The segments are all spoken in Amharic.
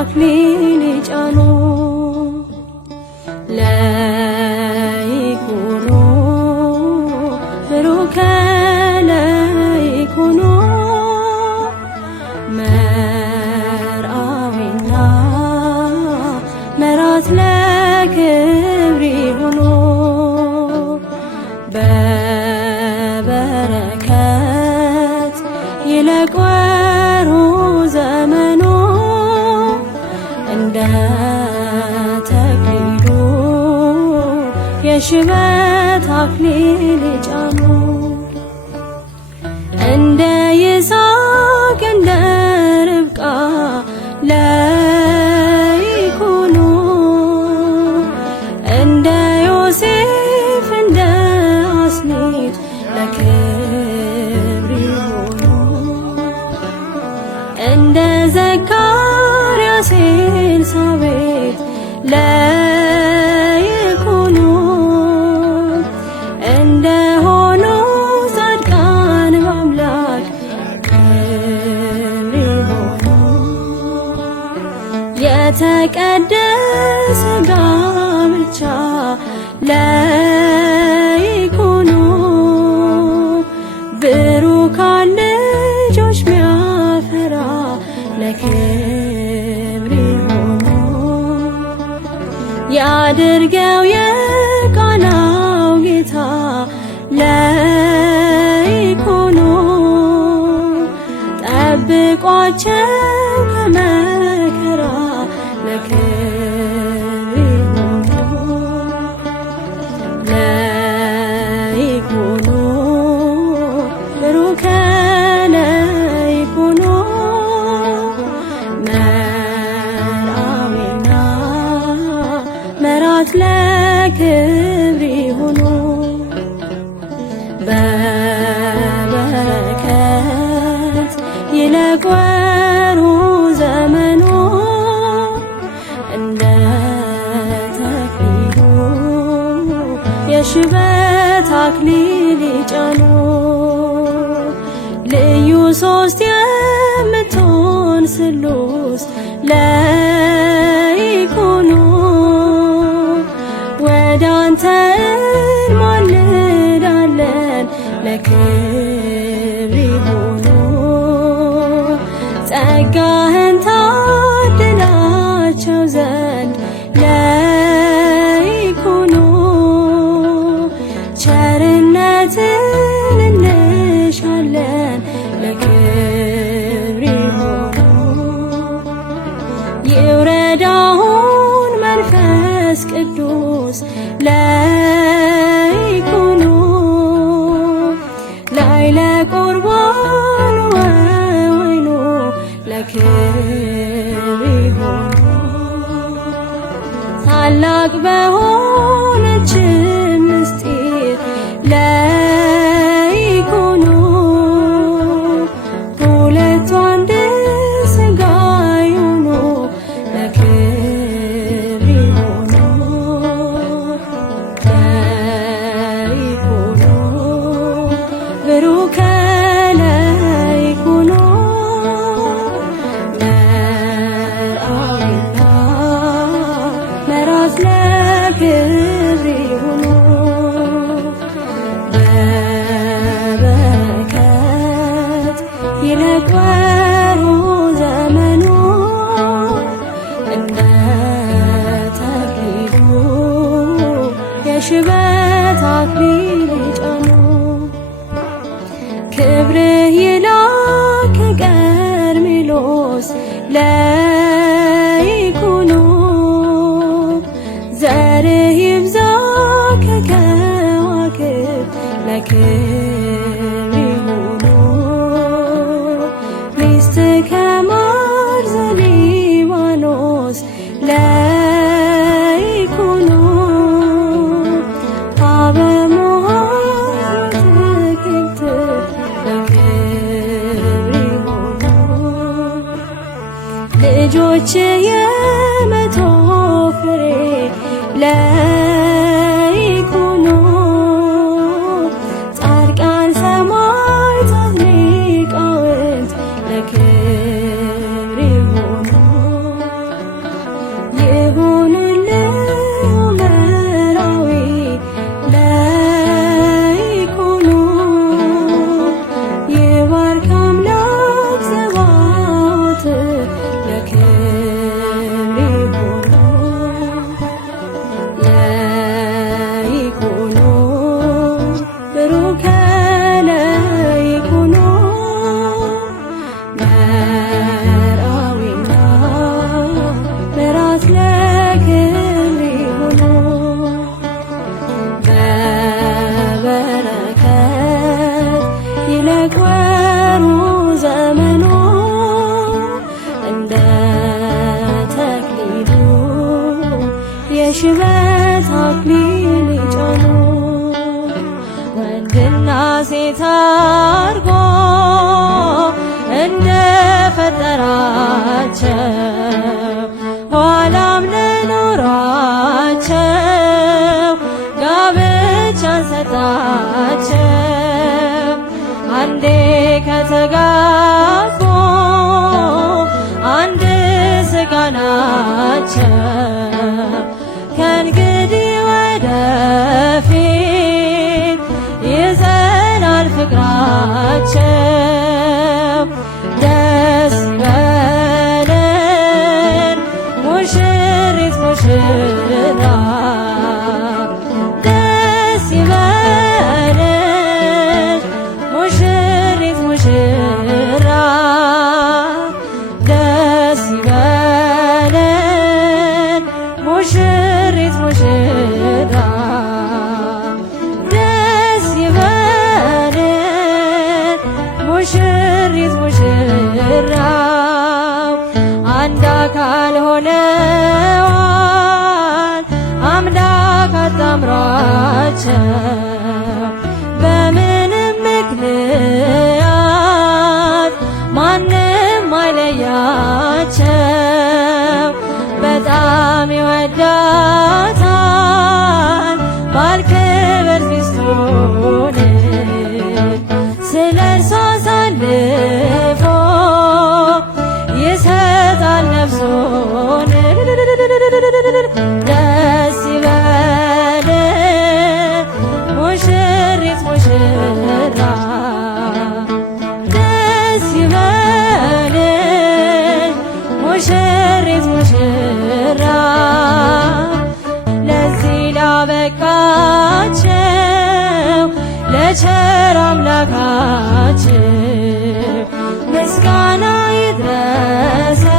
አክሊል ይጫኑ ለይኩኑ ብሩከ ለይኩኑ መርአዊና መራት ለክብር ይሁኑ በበረከት ይለቅወሩ ዘመኑ እንደ ተክሊሉ የሽበት አክሊል ይጫኑ እንደ ይስሐቅ እንደ ርብቃ ለይኩኑ እንደ ዮሴፍ እንደ አስኒት ለክብር ይሁኑ እንደ ዘካርያስ ኤልሳቤጥ ለይኩኑ እንደ ሆኑ ጻድቃን በአምላክ ክብር ይሁኑ የተቀደሰ ጋብቻ ለይኩኑ ብሩካን ልጆች ሚያፈራ ለክብር ይሁኑ ያድርገው የቃናው ጌታ ለይኩኑ ጠብቋቸው ከመከራ ለክብር ይሁኑ ለይኩኑ ብሩከ ለይኩኑ መርአዊና መራት ለክብር ይሁኑ በበረከት ይለቅወሩ ዘመኑ እንደ ተክሊሉ የሽበት አክሊል ይጫኑ ልዩ ሶስት የምትሆን ስሉስ ለይኩኑ ወደ አንተ እንማልዳለን ለክብር ይሁኑ ጸጋህን ታድላቸው ዘንድ ለይኩኑ ቸርነትን እንሻለን ለክብር ይሁኑ ይውረድ አሁን መንፈስ ቅዱስ ለይኩኑ ላይ ለቁርባኑ ወይኑ ለክብር ይሁኑ ታላቅ በሆነች ምስጢር ለይኩኑ ሁለቱ አንድ ሥጋ ይሁኑ ለክብር ይሁኑ ለይኩኑ ብሩከ ለይኩኑ መርአዊና መራት ለክብር ይሁኑ በበረከት ይለቅወሩ ዘመኑ እንደ ተክሊሉ የሽበት አክሊል ይጫኑ ክብርህ ይላክ ከቀርሜሎስ ለይኩኑ ዘርህ ይብዛ ከከዋክብት ለክብር ይሁኑ ሚስት ከማር ዘሊባኖስ ለይኩኑ አበሞሃ ትክልት ለክብር ይሁኑ ልጆች የመቶ ፍሬ ለይኩኑ ጻድቃን የሽበት አክሊል የጫኑ ወንድና ሴት አድርጎ እንደፈጠራቸው ኋላም ለኖሯቸው ጋብቻን ሰጣቸው። አንዴ ከተጋቡ አንድ ሥጋ ናቸው። ከእንግዲህ ወደፊት ይጸናል ፍቅራቸው። ደስ ይበለን ሙሽሪት ሙሽራ፣ ደስ ይበለን ሙሽሪት ሙሽራ፣ ደስ ይበለን ሙሽሪት ሙሽራ፣ ደስ ይበለን ሙሽሪት ሙሽራው። አንድ አካል ሆነዋል አምላክ አጣምሯቸው። በምንም ምክንያት ማንም አይለያቸው። በጣም ይወዳታል ባል ክብር ሚስቱን፣ ስለ እርሷ አሳልፎ ይሰጣል ነፍሱን። ደስ ይበለን ሙሽሪት ሙሽራ፣ ደስ ይበለን ሙሽሪት ሙሽራ። ለዚህ ላበቃቸው ለቸር አምላካችን ምስጋና ይድረሰው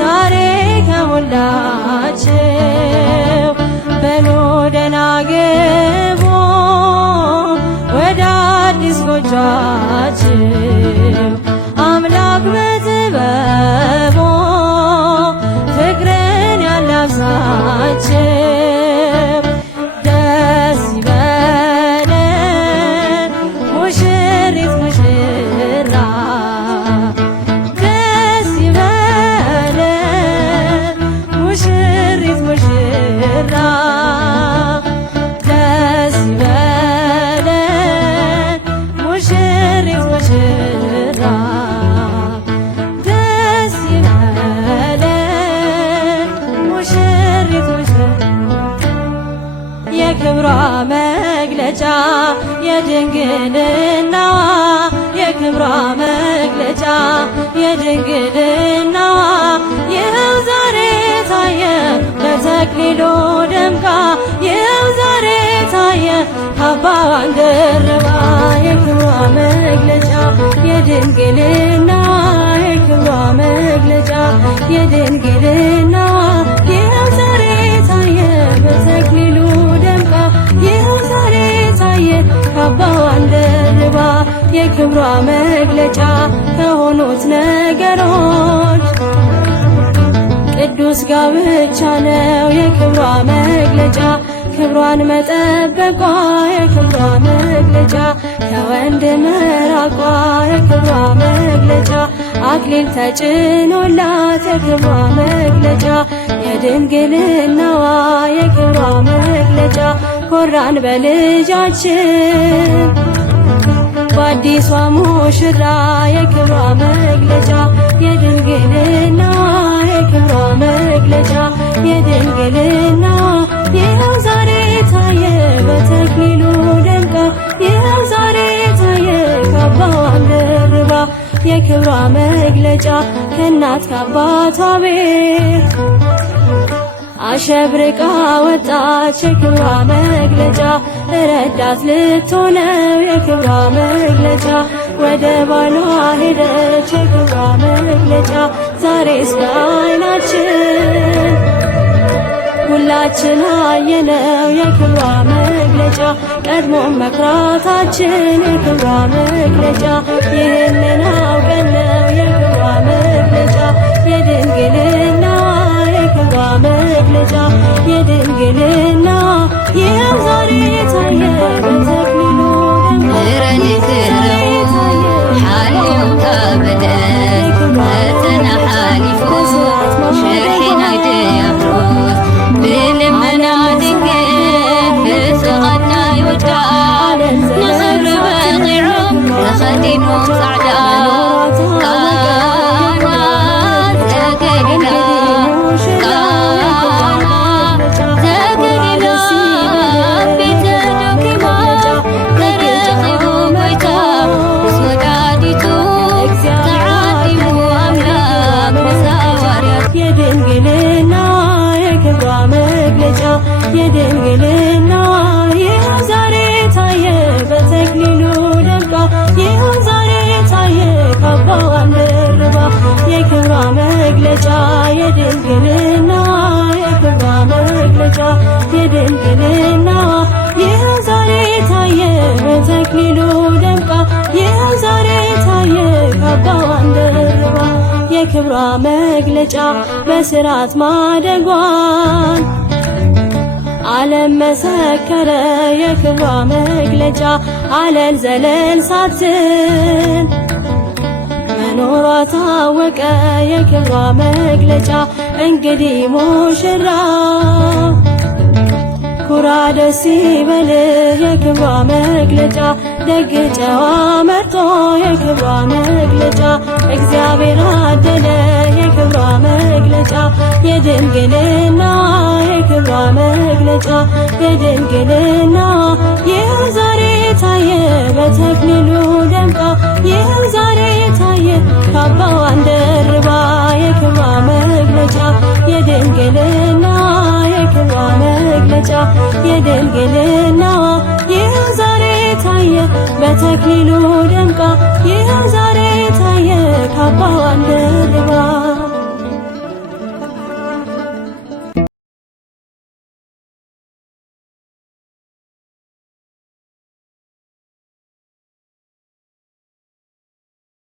ዛሬ ከሁላቸው። በሉ ደህና ግቡ ወደ አዲስ ጎጇችሁ፣ አምላክ በጥበቡ ፍቅርን ያላብሳችሁ። ደስ ይበለን ሙሽሪት ሙሽራ፣ ደስ ይበለን ሙሽሪት ሙሽራ፣ ደስ ይበለን ሙሽሪት ሙሽራ፣ ደስ ይበለን ሙሽሪት ሙሽራ። የክብሯ መግለጫ የድንግልናዋ፣ የክብሯ መግለጫ የድንግልናዋ ይኸው ዛሬ ታየ በተክሊሉ ደምቃ፣ ይኸው ዛሬ ታየ ካባዋን ደርባ። የክብሯ መግለጫ የድንግልናዋ፣ የክብሯ መግለጫ የድንግልናዋ ይኸው ዛሬ ታየ በተክሊሉ ደምቃ፣ ይኸው ዛሬ ታየ ካባዋን ደርባ። የክብሯ መግለጫ ከሆኑት ነገሮች ቅዱስ ጋብቻ ነው የክብሯ መግለጫ። ክብሯን መጠበቋ የክብሯ መግለጫ፣ ከወንድ መራቋ የክብሯ መግለጫ፣ አክሊል ተጭኖላት የክብሯ መግለጫ፣ የድንግልናዋ የክብሯ መግለጫ። ኮራን በልጃችን በአዲሷ ሙሽራ የክብሯ መግለጫ፣ የድንግልናዋ የክብሯ መግለጫ፣ የድንግልናዋ ይኸው ዛሬ ታየ በተክሊሉ ደምቃ፣ ይኸው ዛሬ ታየ ካባዋን ደርባ። የክብሯ መግለጫ ከእናት ከአባቷ ቤት አሸብርቃ ወጣች የክብሯ መግለጫ፣ ረዳት ልትሆነው የክብሯ መግለጫ፣ ወደ ባሏ ሄደች የክብሯ መግለጫ። ዛሬስ በዓይናችን ሁላችን አየነው የክብሯ መግለጫ፣ ቀድሞም መኩራታችን የክብሯ መግለጫ፣ ይህንን አውቀን ነው የክብሯ መግለጫ፣ የድንግልናዋ የክብሯ መግለጫ የድንግልና ይኸው ዛሬ ታየ በተክሊሉ የድንግልና ይኸው ዛሬ ታየ በተክሊሉ ደምቃ ይኸው ዛሬ ታየ ካባዋን ደርባ የክብሯ መግለጫ የድንግልና የክብሯ መግለጫ የድንግልና ይኸው ዛሬ ታየ በተክሊሉ ደምቃ ይኸው ዛሬ ታየ ካባዋን ደርባ የክብሯ መግለጫ በስራት ማደጓን ዓለም መሰከረ የክብሯ መግለጫ አለል ዘለል ሳትል መኖሯ ታወቀ የክብሯ መግለጫ እንግዲህ ሙሽራ ኩራ ደስ ይበልህ የክብሯ መግለጫ ደግ ጨዋ መርጦ የክብሯ መግለጫ እግዚአብሔር አደለ የክብሯ መግለጫ የድንግልና የክብሯ መግለጫ የድንግልና ይኸው ዛሬ ታየ በተክሊሉ ደምቃ ይኸው ዛሬ ታየ ካባዋን ደርባ የክብሯ መግለጫ የድንግልና የክብሯ መግለጫ የድንግልና ይኸው ዛሬ ታየ በተክሊሉ ደምቃ ይኸው ዛሬ ታየ ካባ